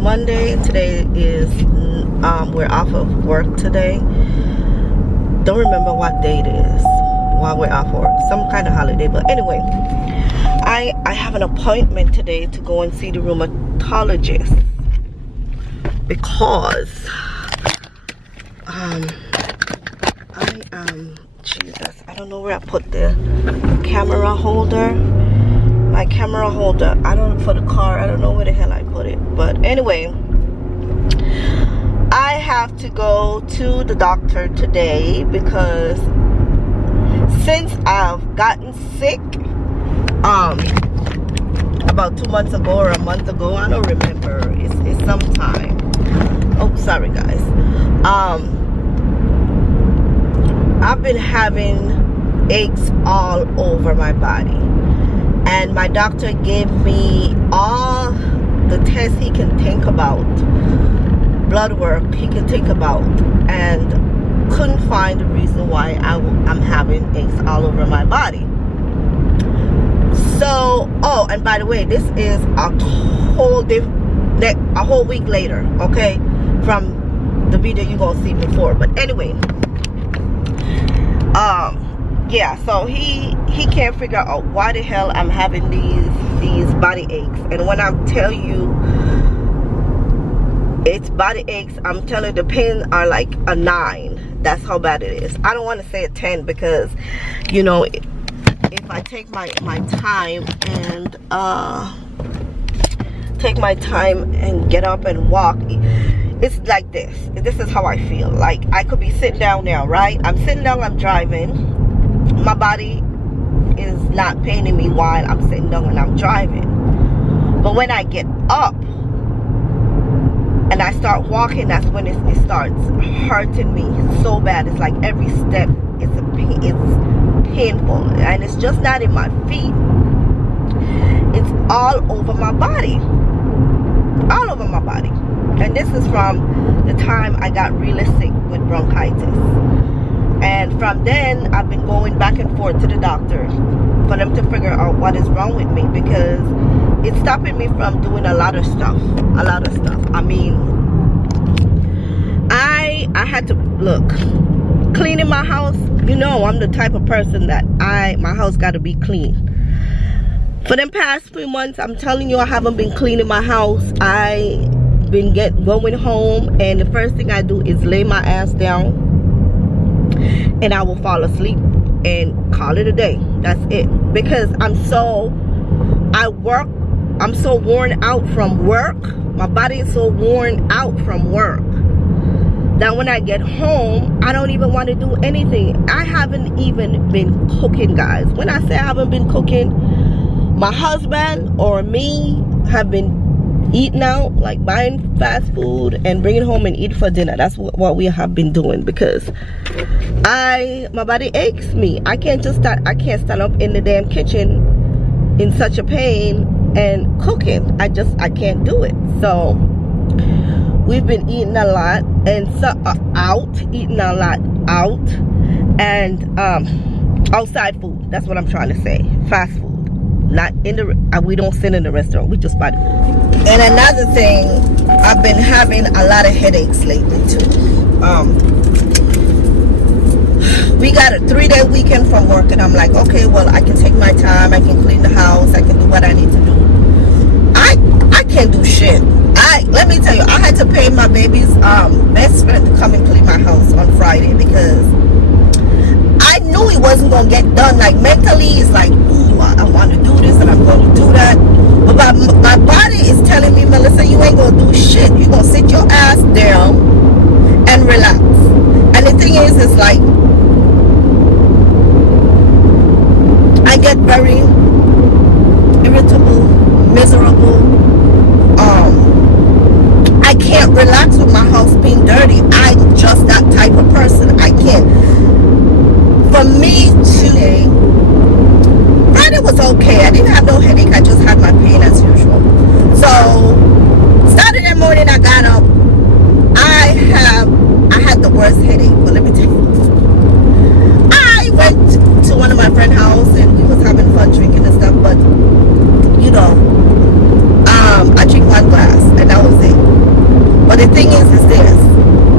Monday. Today is we're off of work today. Don't remember what day it is while we're off work. Some kind of holiday, but anyway, I have an appointment today to go and see the rheumatologist because Jesus, I don't know where I put the camera holder. My camera holder, for the car, I don't know where the hell I put it. But anyway, I have to go to the doctor today because since I've gotten sick about 2 months ago or a month ago, I don't remember, it's some time. Oh, sorry guys. I've been having aches all over my body, and my doctor gave me all the tests he can think about, blood work he can think about, and couldn't find the reason why I'm having aches all over my body. So, oh, and by the way, this is a whole week later, okay, from the video you're gonna see before. But anyway, yeah, so he can't figure out why the hell I'm having these body aches. And when I tell you it's body aches, I'm telling you the pains are like a 9. That's how bad it is. I don't want to say a 10 because, you know, if I take my time and get up and walk, it's like this. This is how I feel. Like I could be sitting down now, right? I'm sitting down, I'm driving. My body is not paining me while I'm sitting down and I'm driving. But when I get up and I start walking, that's when it starts hurting me so bad. It's like every step it's painful, and it's just not in my feet. It's all over my body. All over my body. And this is from the time I got really sick with bronchitis. And from then, I've been going back and forth to the doctor for them to figure out what is wrong with me, because it's stopping me from doing a lot of stuff. I mean, I had to, look, cleaning my house. You know, I'm the type of person that my house got to be clean. For the past 3 months, I'm telling you, I haven't been cleaning my house. I been going home, and the first thing I do is lay my ass down, and I will fall asleep and call it a day. That's it. Because I'm so worn out from work. My body is so worn out from work that when I get home, I don't even want to do anything. I haven't even been cooking, guys. When I say I haven't been cooking, my husband or me have been eating out, like buying fast food and bringing home and eat for dinner. That's what we have been doing, because my body aches me. I can't stand up in the damn kitchen in such a pain and cooking. I can't do it. So we've been eating a lot and eating a lot out, and outside food. That's what I'm trying to say. Fast food. Not in the, we don't sit in the restaurant, we just buy. And another thing, I've been having a lot of headaches lately too. We got a 3-day weekend from work, and I'm like, okay, well, I can take my time, I can clean the house, I can do what I need to do. I can't do shit. Let me tell you, I had to pay my baby's best friend to come and clean my house on Friday, because I knew it wasn't gonna get done. Like mentally, it's like, ooh, I want to do this and I'm going to do that. But my body is telling me, Melissa, you ain't gonna do shit. You gonna sit your ass down and relax. And the thing is, it's like I get very irritable, miserable. I can't relax with my house being dirty. I'm just that type of person. I can't. For me today, Friday was okay. I didn't have no headache. I just had my pain as usual. So Saturday morning I got up. I had the worst headache. But let me tell you, I went to one of my friend's house and we was having fun drinking and stuff. But you know, I drink one glass and that was it. thing is this.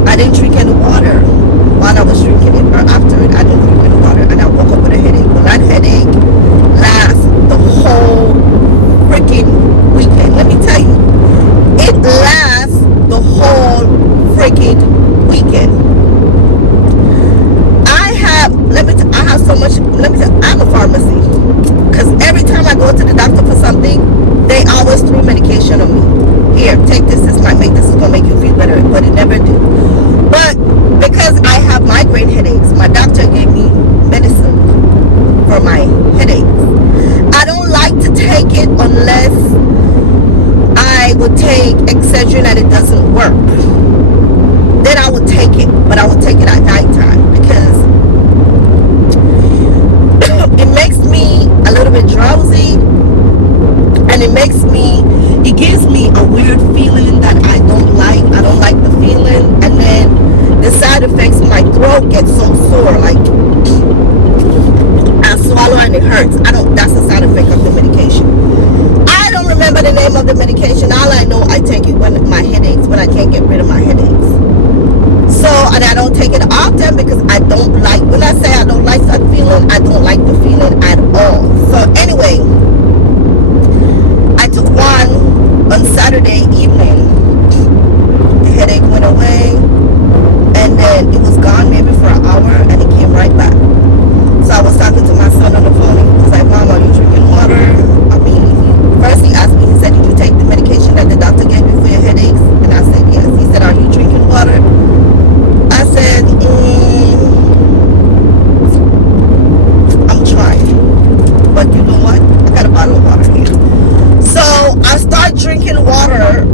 I didn't drink any water while I was drinking it, or after it. I didn't drink any water, and I woke up with a headache. Well, that headache lasts the whole freaking weekend. Let me tell you, it lasts the whole freaking weekend. I have so much. Let me tell you, I'm a pharmacy, because every time I go to the doctor for something, they always throw medication on me. Here, take this. This is gonna make you feel better, but it never do. But because I have migraine headaches, my doctor gave me medicine for my headaches. I don't like to take it unless I would take Excedrin and it doesn't work. Then I would take it, but I would take it at nighttime because it makes me a little bit drowsy, and it gives me a weird feeling that I don't like. I don't like the feeling, and then the side effects, my throat gets so sore, like I swallow and it hurts. That's the side effect of the medication. I don't remember the name of the medication. All I know, I take it when I can't get rid of my headaches. So, and I don't take it often because I don't like, when I say I don't like that feeling, I don't like the feeling at all. So anyway, I took one on Saturday evening. The headache went away, and then it was gone maybe for an hour, and it came right back. So I was talking to my son on the phone, and he was like, Mom, are you drinking water? First he asked me, he said, did you take the medication that the doctor gave you for your headaches? And I said, yes. He said, are you drinking water? I said, I'm trying. But you know what? I got a bottle of water here. So I start drinking water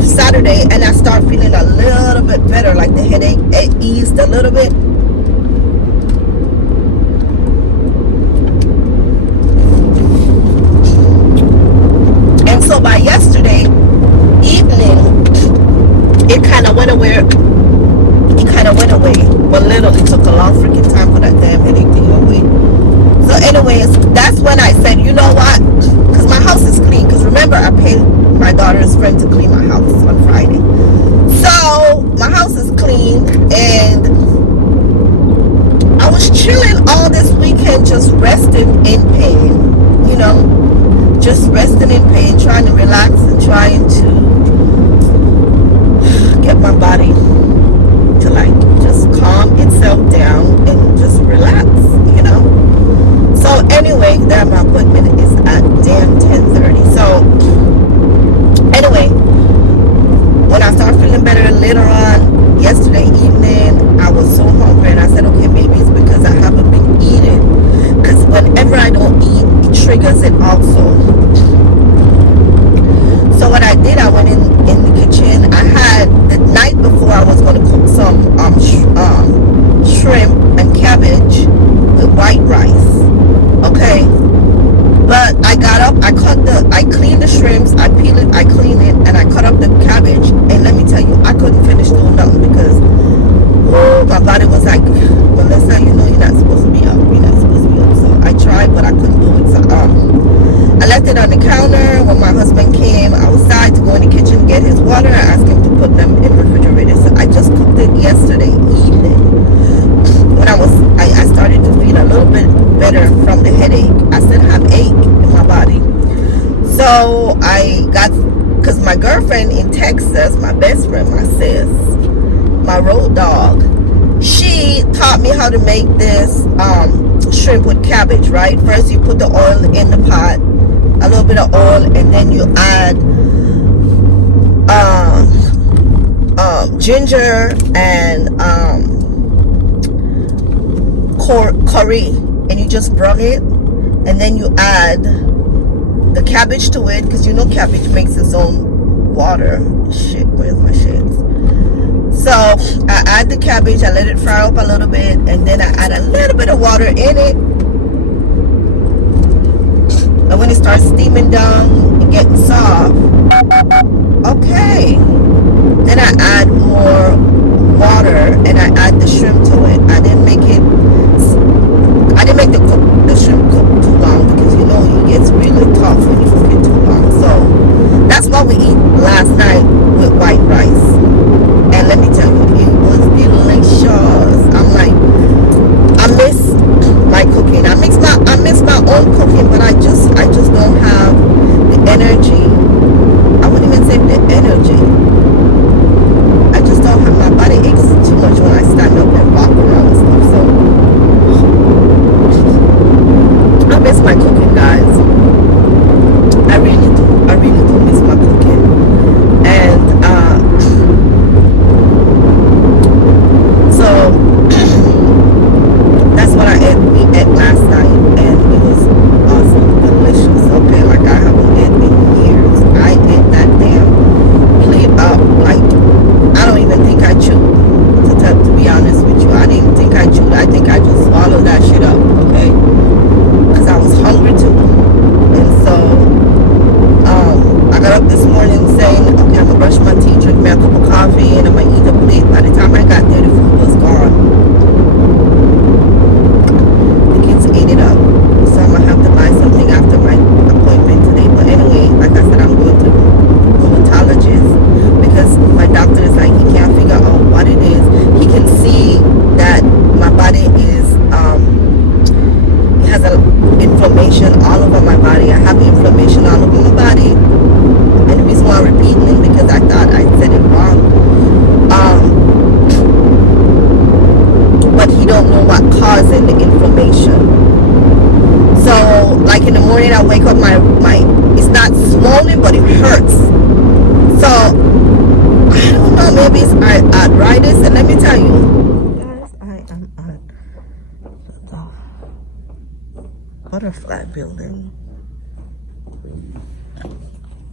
Saturday, and I start feeling a little bit better, like the headache, it eased a little bit. And so by yesterday evening, it kind of went away. But literally took a long freaking time for that damn headache to go away. So anyways, that's when I said, you know what? Because my house is clean. Because remember, I paid my daughter's friend to clean my house on Friday. So my house is clean, and I was chilling all this weekend, just resting in pain. You know, just resting in pain, trying to relax and trying to get my body to like just calm itself down and just relax, you know. So anyway, that my appointment is at damn 10:30. So anyway, when I started feeling better later on yesterday evening, I was so hungry, and I said, okay, maybe it's because I haven't been eating, because whenever I don't eat, it triggers it also. So what I did, I went in the kitchen. I had, the night before, I was going to cook some shrimp and cabbage with white rice. Okay, but I got up, I cleaned the shrimps, I peeled it, I cleaned it, and I cut up the cabbage. And let me tell you, I couldn't finish doing nothing because my body was like, well, that's how you know you're not supposed to be up. You're not supposed to be up. So I tried, but I couldn't do it. So I left it on the counter. When my husband came outside to go in the kitchen and get his water, I asked him to put them in the refrigerator. So I just cooked it yesterday evening. When I started to feel a little bit better from the headache. I still have ache in my body. So I got, because my girlfriend in Texas, my best friend, my sis, my road dog, she taught me how to make this shrimp with cabbage, right? First you put the oil in the pot, a little bit of oil, and then you add ginger and curry, and you just brown it, and then you add the cabbage to it, because you know cabbage makes its own water. Shit, where's my shits? So I add the cabbage, I let it fry up a little bit, and then I add a little bit of water in it, and when it starts steaming down and getting soft, okay, then I add more water and I add the shrimp to it. I didn't make the shrimp cook too long, because you know it gets really tough when you cook it too long. So that's what we eat last night with white rice. coffee and I'm gonna eat a plate. By the time I got there, the food was gone. The kids ate it up. So I'm gonna have to buy something after my appointment today. But anyway, like I said, I'm going to rheumatologist because my doctor is like, he can't figure out what it is. He can see that my body is it has a inflammation all over my body. I have inflammation all over my body. And the reason why I'm repeating it because I thought I said it wrong. But he don't know what causing the inflammation. So like in the morning I wake up, my it's not swollen but it hurts. So I don't know, maybe it's arthritis. And let me tell you guys, I am at the butterfly building.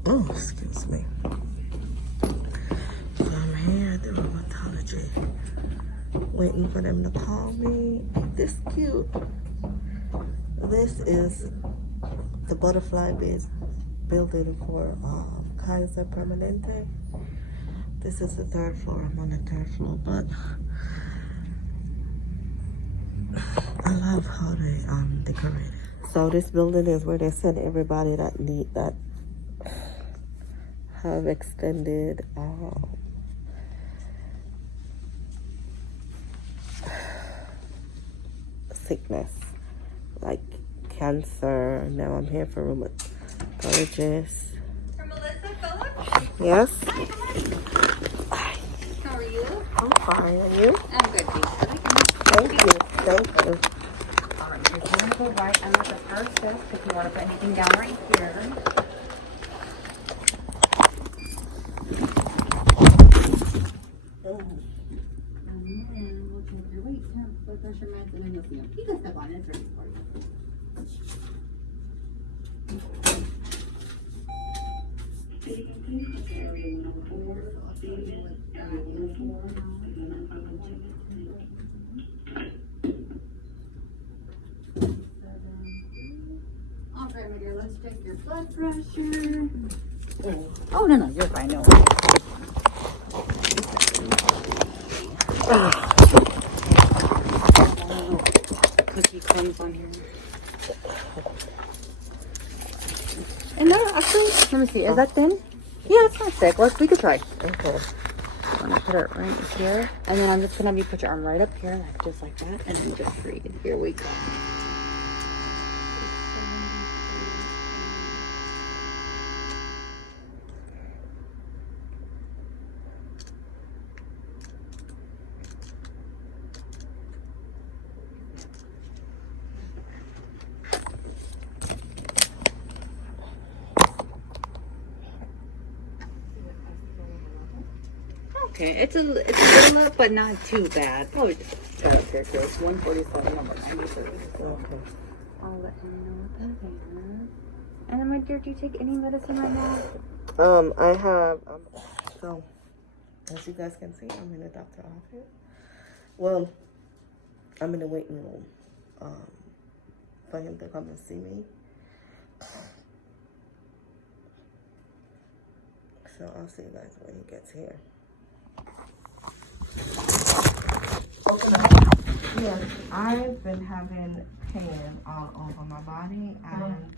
Oh, excuse me. So I'm here at the rheumatology, waiting for them to call me. Ain't this cute? This is the butterfly building for Kaiser Permanente. This is the 3rd floor. I'm on the 3rd floor, but I love how they decorate it. So this building is where they send everybody that have extended sickness, like cancer. Now I'm here for rheumatologist. For Melissa Phillips? Yes. How are you? I'm fine. And you? I'm good, thanks. Thank you. Thank you. All right, you're going to go right under the first desk if you want to put anything down right here. And then we'll check your weight, temp, blood pressure meds, and then you'll see a pico step on it. It's ready for you. All right, my dear, let's check your blood pressure. Oh, no, you're fine. No. Cookie crumbs on here. And that actually, let me see, is that thin? Yeah, it's not thick. We could try. Okay. I'm gonna put it right here, and then I'm just gonna have you put your arm right up here, like just like that, and then just breathe. Here we go. Okay, it's a little up, but not too bad. Probably just got up here, so it's 147, number 93. Okay. I'll let him know what that is. And then, my dear, do you take any medicine right now? I have so as you guys can see, I'm in the doctor's office. Well, I'm in the waiting room for him to come and see me. So I'll see you guys when he gets here. Yes, I've been having pain all over my body, and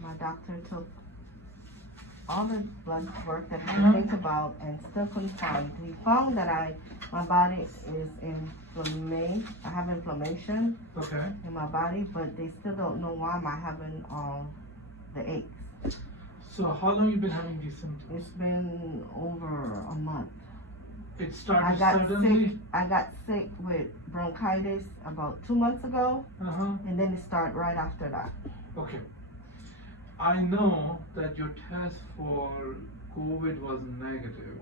my doctor took all the blood work that I think about and still couldn't find. He found that my body is inflamed. I have inflammation in my body, but they still don't know why I'm having the aches. So how long you been having these symptoms? It's been over a month. It started suddenly? I got sick with bronchitis about 2 months ago, and then it started right after that. Okay. I know that your test for COVID was negative,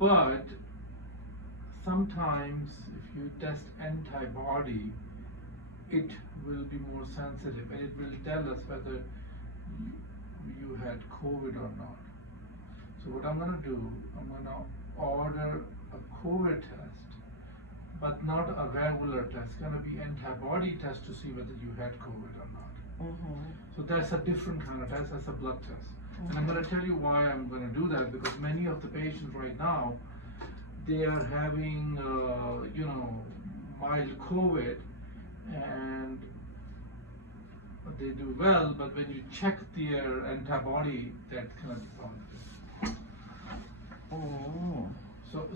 but sometimes if you test antibody, it will be more sensitive and it will tell us whether you had COVID or not. So what I'm going to do, I'm going to order a COVID test, but not a regular test. It's going to be antibody test to see whether you had COVID or not. So that's a different kind of test. That's a blood test. And I'm going to tell you why I'm going to do that, because many of the patients right now, they are having, mild COVID, and they do well, but when you check their antibody, that cannot be positive. Oh, So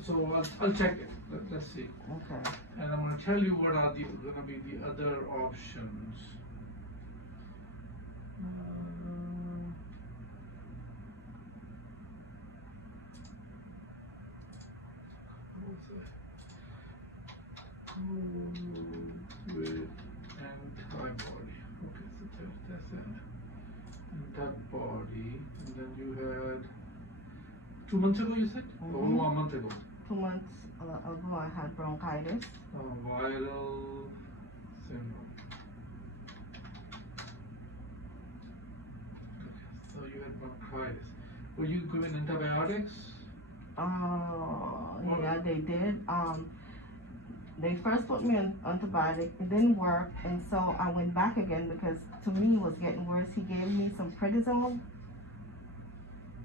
I'll check it. Let's see. okay. And I'm going to tell you what are going to be the other options. With antibody. Okay, so that's an antibody. And then you had 2 months ago, you said? Or 1 month ago? 2 months ago, I had bronchitis. Viral syndrome. Okay, so you had bronchitis. Were you given antibiotics? Yeah, they did. They first put me on antibiotic. It didn't work, and so I went back again because to me it was getting worse. He gave me some prednisone.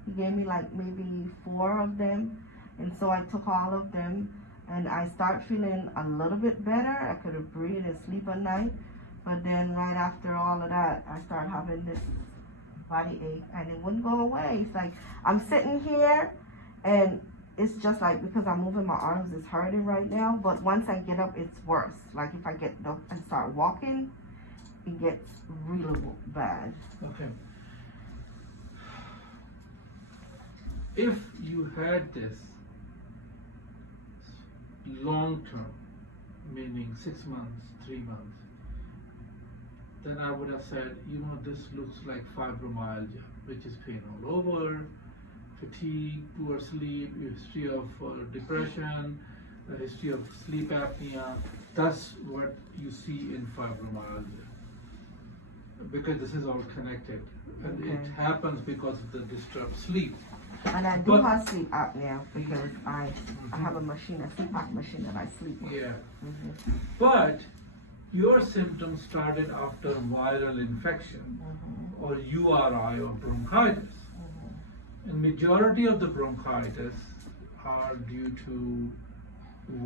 He gave me like maybe 4 of them, and so I took all of them, and I start feeling a little bit better. I could breathe and sleep at night, but then right after all of that, I started having this body ache, and it wouldn't go away. It's like I'm sitting here, and it's just like because I'm moving my arms, it's hurting right now. But once I get up, it's worse. Like if I get up and start walking, it gets really bad. Okay. If you had this long term, meaning 6 months, 3 months, then I would have said, this looks like fibromyalgia, which is pain all over, fatigue, poor sleep, history of depression, a history of sleep apnea. That's what you see in fibromyalgia, because this is all connected, and it happens because of the disturbed sleep. And I do have sleep apnea because I have a machine, a CPAP machine that I sleep with. Yeah. But your symptoms started after viral infection or URI or bronchitis. And majority of the bronchitis are due to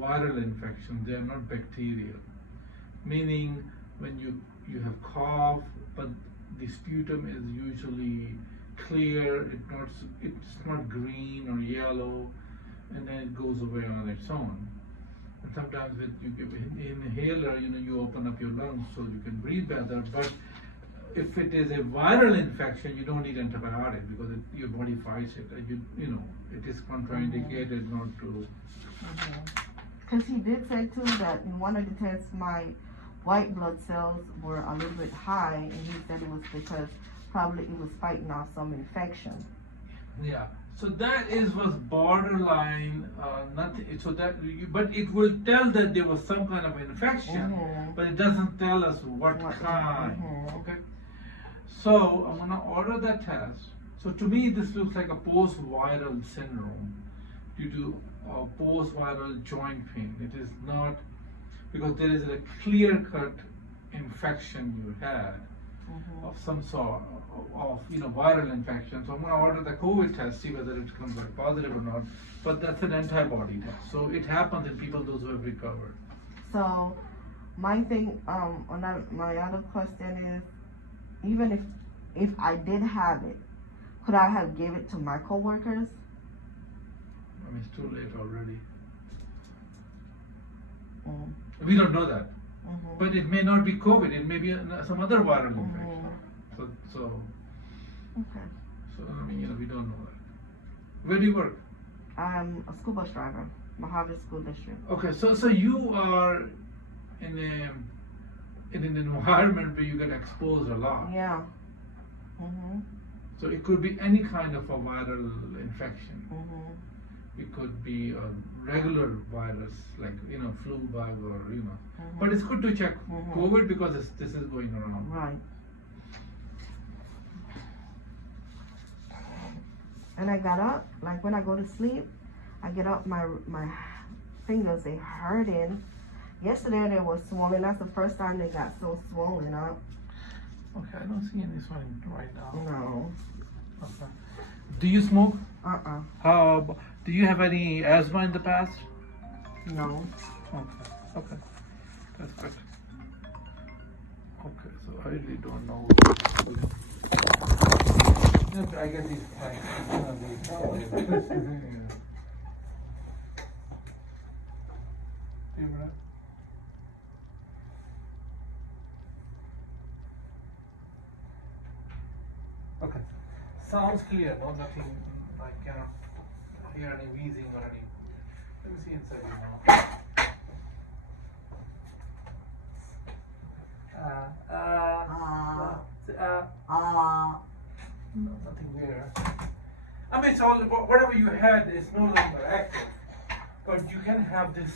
viral infection. They are not bacterial. Meaning when you have cough, but the sputum is usually clear, it's not green or yellow, and then it goes away on its own. And sometimes when you give an inhaler, you open up your lungs so you can breathe better. But if it is a viral infection, you don't need antibiotic because your body fights it. It is contraindicated not to. Because he did say too that in one of the tests my white blood cells were a little bit high, and he said it was because probably it was fighting off some infection. Yeah. So that was borderline nothing. So but it will tell that there was some kind of infection, but it doesn't tell us what kind. Okay. So I'm gonna order that test. So to me, this looks like a post-viral syndrome due to post-viral joint pain. It is not, because there is a clear-cut infection you had of some sort of viral infection. So I'm going to order the COVID test, see whether it comes back positive or not. But that's an antibody test. So it happens in people those who have recovered. So my thing, my other question is, even if I did have it, could I have gave it to my coworkers? I mean, it's too late already. We don't know that. But it may not be COVID. It may be some other viral infection. So Okay. So I mean, we don't know that. Where do you work? I'm a school bus driver, Mojave School District. Okay, so you are in an environment where you get exposed a lot. Yeah. So it could be any kind of a viral infection. It could be a regular virus, like flu bug or But it's good to check COVID because this is going around. Right. And I got up, like when I go to sleep, I get up, my fingers, they hurting. Yesterday they were swollen. That's the first time they got so swollen up. Okay, I don't see any swelling right now. No. Okay. Do you smoke? Uh-uh. Do you have any asthma in the past? No. Okay. Okay. That's good. Okay, so I really don't know. Yes, I get these tanks. Yeah. Okay. Sounds clear, no? Nothing like cannot hear any wheezing or any. Let me see inside your mouth. No, nothing there. I mean, it's all whatever you had is no longer active, but you can have this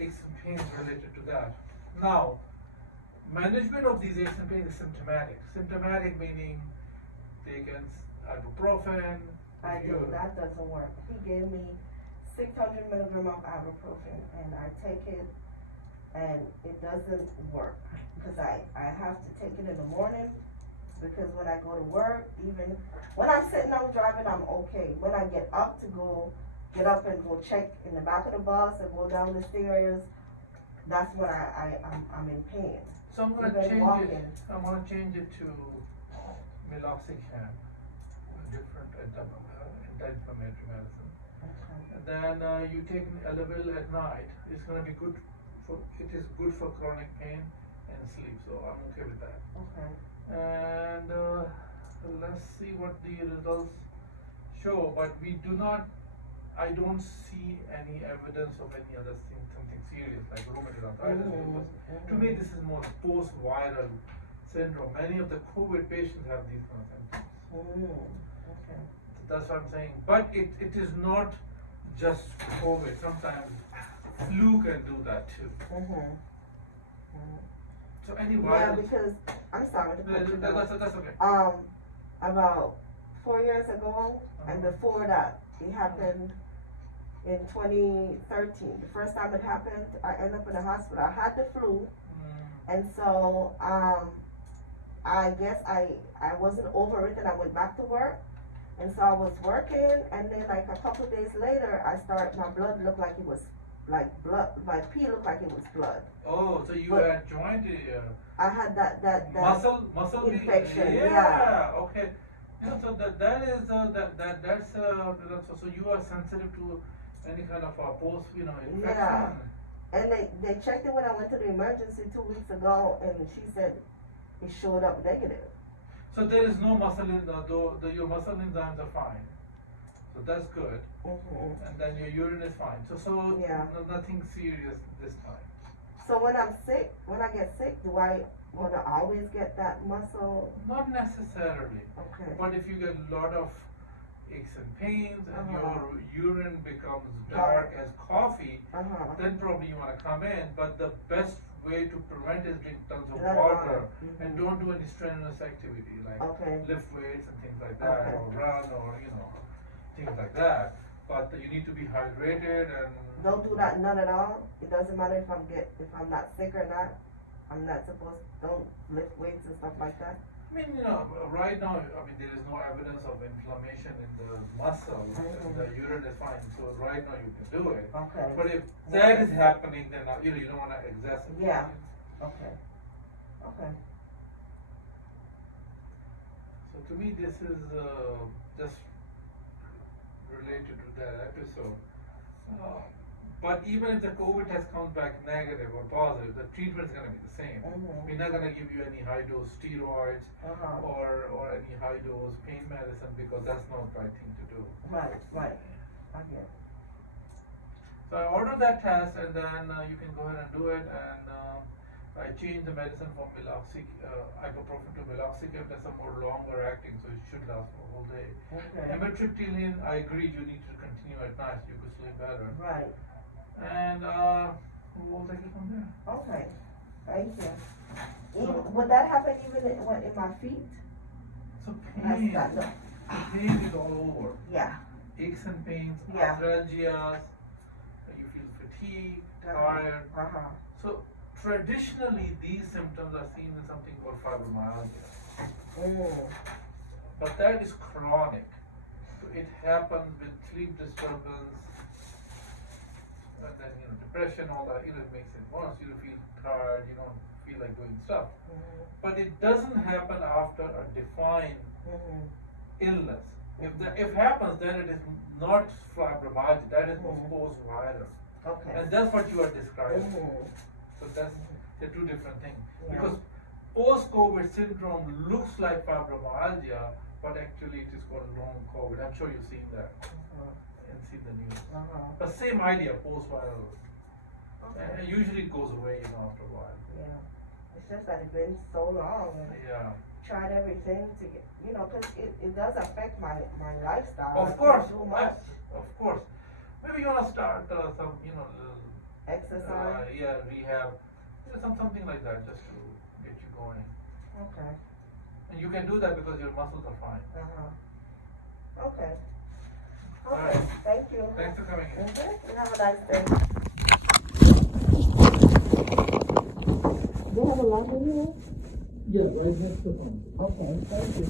aches and pains related to that. Now, management of these aches and pains is symptomatic. Symptomatic meaning take ibuprofen. I do. That doesn't work. He gave me 600 milligrams of ibuprofen, and I take it, and it doesn't work because I have to take it in the morning. Because when I go to work, even when I'm sitting down driving, I'm okay. When I get up and go check in the back of the bus and go down the stairs, that's when I'm in pain. So I'm gonna change it. I'm gonna change it to meloxicam, a different anti-inflammatory medicine. Okay. And then you take Elavil at night. It's gonna be good for. It is good for chronic pain and sleep. So I'm okay with that. Okay. And let's see what the results show. But I don't see any evidence of any other thing, something serious like rheumatoid arthritis. To me, this is more post-viral syndrome. Many of the COVID patients have these kind of symptoms. Okay. So that's what I'm saying. But it is not just COVID. Sometimes flu can do that too. So any Yeah, virus. because I'm sorry to cut you That's off. okay. About 4 years ago, and before that, it happened in 2013. The first time it happened, I ended up in the hospital. I had the flu, and so I guess I wasn't over it, and I went back to work. And so I was working, and then like a couple of days later, my blood looked like it was like blood. My pee looked like it was blood. Oh, so you had joint I had that muscle infection. Yeah. Okay. Yeah. So that's so you are sensitive to any kind of post infection. Yeah. And they checked it when I went to the emergency 2 weeks ago, and she said it showed up negative. So there is no muscle your muscle enzymes are fine. So that's good. And then your urine is fine. So yeah. Nothing serious this time. So when I get sick, do I want to always get that muscle? Not necessarily. Okay. But if you get a lot of aches and pains and your urine becomes dark as coffee, then probably you want to come in. But the best way to prevent is drink tons of water and don't do any strenuous activity like lift weights and things like that, or run, or things like that. But you need to be hydrated and don't do that none at all. It doesn't matter if I'm not sick or not. I'm not supposed to don't lift weights and stuff like that. I mean, right now, there is no evidence of inflammation in the muscles. The urine is fine, so right now you can do it. Okay. But if that is happening, then you don't want to exacerbate. Yeah. Okay. Okay. So to me, this is just related to that episode. But even if the COVID test comes back negative or positive, the treatment is going to be the same. We're not going to give you any high dose steroids or any high dose pain medicine because that's not the right thing to do. Right. I get it. So I ordered that test, and then you can go ahead and do it. And I changed the medicine from ibuprofen to meloxicam. That's a more longer acting, so it should last for a whole day. Okay. Amitriptyline, I agree, you need to continue at night. You could sleep better. Right. And we'll take it from there. Okay. Thank you. Would that happen even in my feet? So pain is all over. Yeah. Aches and pains, Yeah. arthralgias, you feel fatigued, tired. So traditionally these symptoms are seen in something called fibromyalgia. But that is chronic. So it happens with sleep disturbance, and then depression, all that. It makes it worse. You feel tired. You don't feel like doing stuff. But it doesn't happen after a defined illness. If happens, then it is not fibromyalgia. That is post-viral. Okay. And that's what you are describing. So that's the two different things. Because post-COVID syndrome looks like fibromyalgia, but actually it is called long COVID. I'm sure you've seen that and seen the news. But same idea, post-viral. And usually it goes away, after a while. Yeah. It's just that it's been so long. And tried everything to get, because it does affect my lifestyle. Of course. Too much. Of course. Maybe you want to start some, little Exercise. Rehab, something like that, just to get you going. Okay. And you can do that because your muscles are fine. Okay. All right. Thank you. Thanks for coming in. You have a nice day. Do you have a lighter here? Yeah, right next to the phone. Okay, thank you.